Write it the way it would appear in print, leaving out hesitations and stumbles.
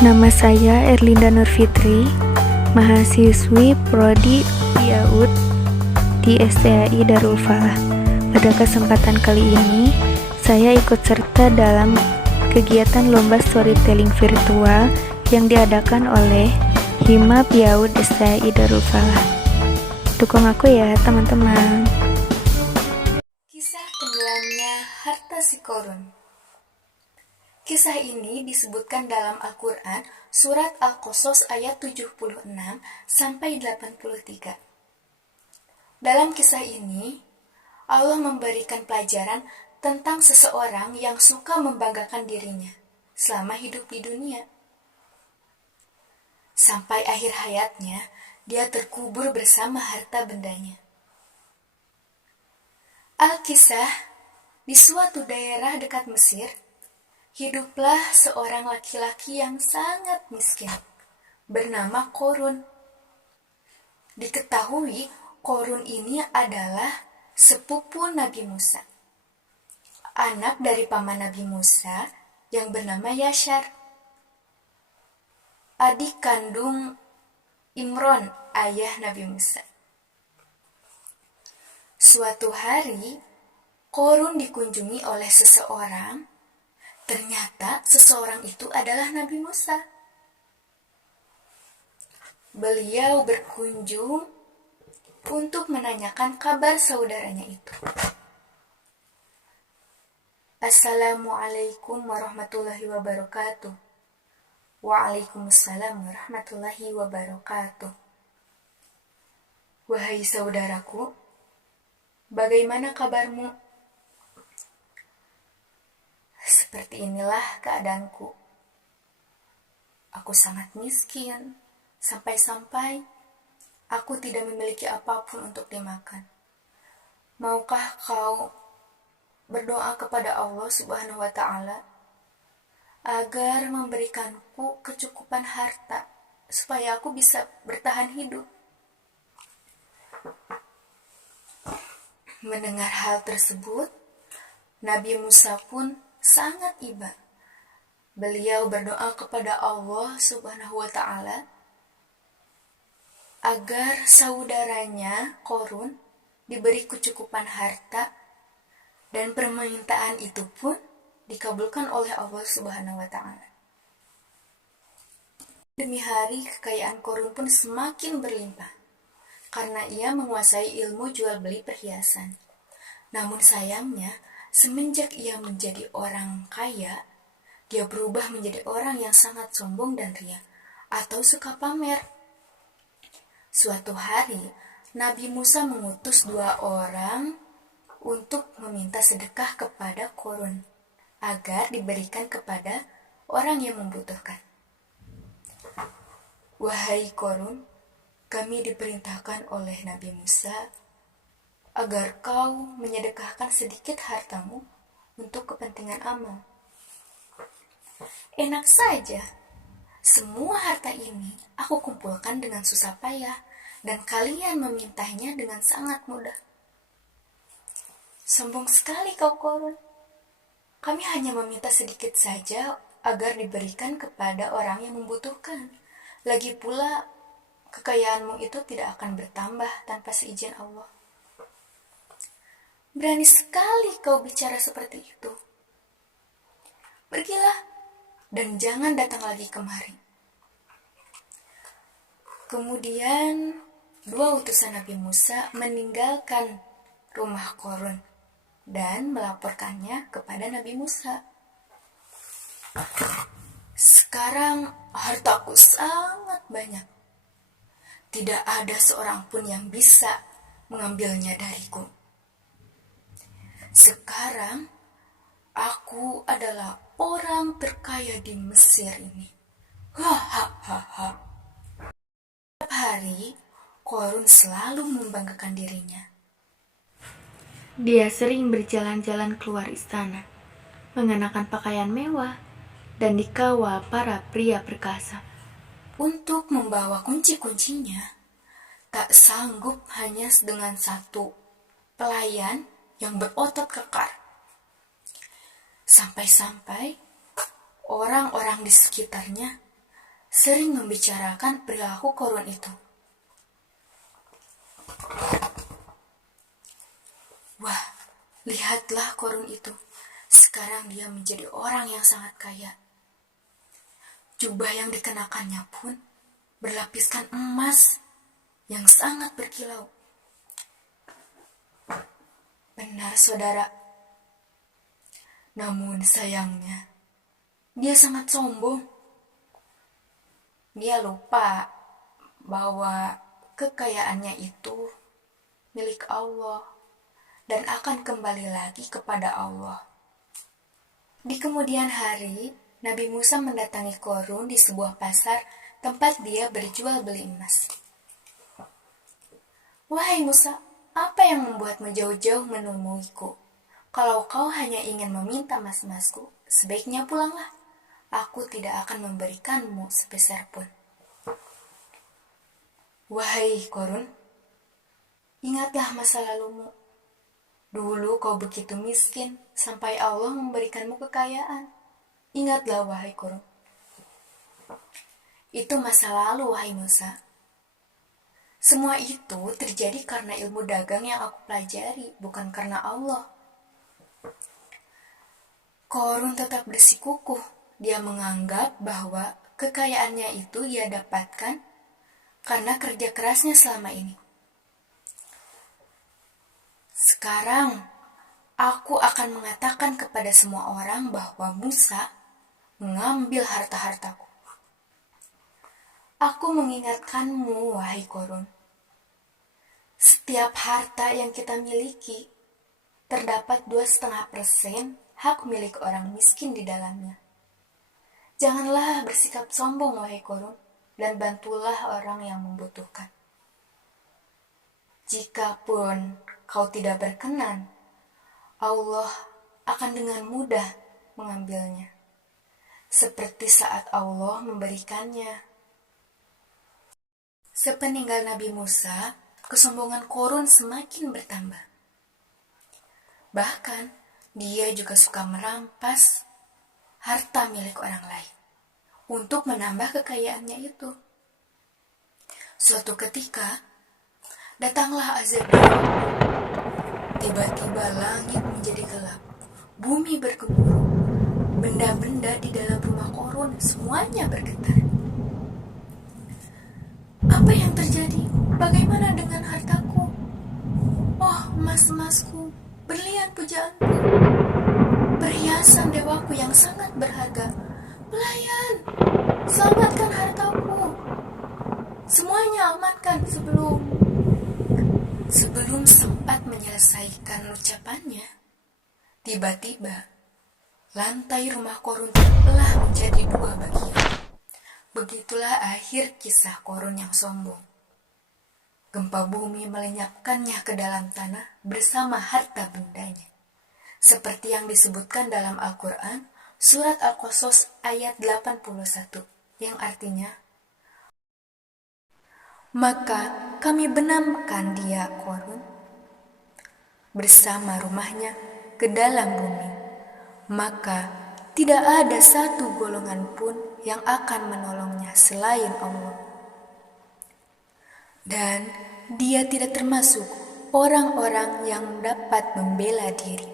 Nama saya Erlinda Nurfitri, mahasiswi Prodi PIAUD di STAI Darul Falah. Pada kesempatan kali ini, saya ikut serta dalam kegiatan lomba storytelling virtual yang diadakan oleh Hima PIAUD STAI Darul Falah. Dukung aku ya, teman-teman. Kisah tenggelamnya harta si Korun. Kisah ini disebutkan dalam Al-Quran, surat Al-Qasas ayat 76 sampai 83. Dalam kisah ini, Allah memberikan pelajaran tentang seseorang yang suka membanggakan dirinya selama hidup di dunia. Sampai akhir hayatnya, dia terkubur bersama harta bendanya. Al-Kisah, di suatu daerah dekat Mesir, hiduplah seorang laki-laki yang sangat miskin, bernama Korun. Diketahui Korun ini adalah sepupu Nabi Musa, anak dari paman Nabi Musa yang bernama Yashar, adik kandung Imron, ayah Nabi Musa. Suatu hari, Korun dikunjungi oleh seseorang. Ternyata seseorang itu adalah Nabi Musa. Beliau berkunjung untuk menanyakan kabar saudaranya itu. Assalamualaikum warahmatullahi wabarakatuh. Waalaikumsalam warahmatullahi wabarakatuh. Wahai saudaraku, bagaimana kabarmu? Seperti inilah keadaanku. Aku sangat miskin, sampai-sampai aku tidak memiliki apapun untuk dimakan. Maukah kau berdoa kepada Allah Subhanahu wa Ta'ala agar memberikanku kecukupan harta supaya aku bisa bertahan hidup? Mendengar hal tersebut, Nabi Musa pun sangat iba. Beliau berdoa kepada Allah Subhanahu wa Ta'ala agar saudaranya Korun diberi kecukupan harta, dan permintaan itu pun dikabulkan oleh Allah Subhanahu wa Ta'ala. Demi hari, kekayaan Korun pun semakin berlimpah karena ia menguasai ilmu jual beli perhiasan. Namun sayangnya, semenjak ia menjadi orang kaya, dia berubah menjadi orang yang sangat sombong dan ria, atau suka pamer. Suatu hari, Nabi Musa mengutus 2 orang untuk meminta sedekah kepada Korun, agar diberikan kepada orang yang membutuhkan. Wahai Korun, kami diperintahkan oleh Nabi Musa agar kau menyedekahkan sedikit hartamu untuk kepentingan amal. Enak saja, semua harta ini aku kumpulkan dengan susah payah, dan kalian memintanya dengan sangat mudah. Sombong sekali kau, Korun. Kami hanya meminta sedikit saja agar diberikan kepada orang yang membutuhkan. Lagi pula, kekayaanmu itu tidak akan bertambah tanpa seizin Allah. Berani sekali kau bicara seperti itu. Pergilah dan jangan datang lagi kemari. Kemudian 2 utusan Nabi Musa meninggalkan rumah Korun dan melaporkannya kepada Nabi Musa. Sekarang hartaku sangat banyak. Tidak ada seorang pun yang bisa mengambilnya dariku. Sekarang, aku adalah orang terkaya di Mesir ini. Hahaha. Setiap hari, Korun selalu membanggakan dirinya. Dia sering berjalan-jalan keluar istana, mengenakan pakaian mewah, dan dikawal para pria perkasa. Untuk membawa kunci-kuncinya, tak sanggup hanya dengan 1 pelayan yang berotot kekar. Sampai-sampai orang-orang di sekitarnya sering membicarakan perilaku Korun itu. Wah, lihatlah Korun itu. Sekarang dia menjadi orang yang sangat kaya. Jubah yang dikenakannya pun berlapiskan emas yang sangat berkilau. Benar, saudara. Namun sayangnya, dia sangat sombong. Dia lupa bahwa kekayaannya itu milik Allah dan akan kembali lagi kepada Allah. Di kemudian hari, Nabi Musa mendatangi Korun di sebuah pasar tempat dia berjual beli emas. Wahai Musa, apa yang membuatmu jauh-jauh menemuiku? Kalau kau hanya ingin meminta emas-emasku, sebaiknya pulanglah. Aku tidak akan memberikanmu sepeser pun. Wahai Korun, ingatlah masa lalumu. Dulu kau begitu miskin, sampai Allah memberikanmu kekayaan. Ingatlah, wahai Korun. Itu masa lalu, wahai Musa. Semua itu terjadi karena ilmu dagang yang aku pelajari, bukan karena Allah. Korun tetap bersikukuh. Dia menganggap bahwa kekayaannya itu ia dapatkan karena kerja kerasnya selama ini. Sekarang, aku akan mengatakan kepada semua orang bahwa Musa mengambil harta-hartaku. Aku mengingatkanmu, wahai Korun. Setiap harta yang kita miliki, terdapat 2,5% hak milik orang miskin di dalamnya. Janganlah bersikap sombong, wahai Korun, dan bantulah orang yang membutuhkan. Jikapun kau tidak berkenan, Allah akan dengan mudah mengambilnya, seperti saat Allah memberikannya. Sepeninggal Nabi Musa, kesombongan Korun semakin bertambah. Bahkan, dia juga suka merampas harta milik orang lain untuk menambah kekayaannya itu. Suatu ketika, datanglah azab dari Allah. Tiba-tiba langit menjadi gelap, bumi bergemuruh, benda-benda di dalam rumah Korun semuanya bergetar. Apa yang terjadi? Bagaimana dengan hartaku? Oh, emas-emasku, berlian pujaanku, perhiasan dewaku yang sangat berharga. Pelayan, selamatkan hartaku. Semuanya amankan sebelum sempat menyelesaikan ucapannya. Tiba-tiba, lantai rumah Korun terbelah menjadi 2 bagian. Begitulah akhir kisah Korun yang sombong. Gempa bumi melenyapkannya ke dalam tanah bersama harta bendanya. Seperti yang disebutkan dalam Al-Quran, surat Al-Qasas ayat 81, yang artinya, maka kami benamkan dia, Korun, bersama rumahnya ke dalam bumi. Maka tidak ada satu golongan pun yang akan menolongnya selain Allah. Dan dia tidak termasuk orang-orang yang dapat membela diri.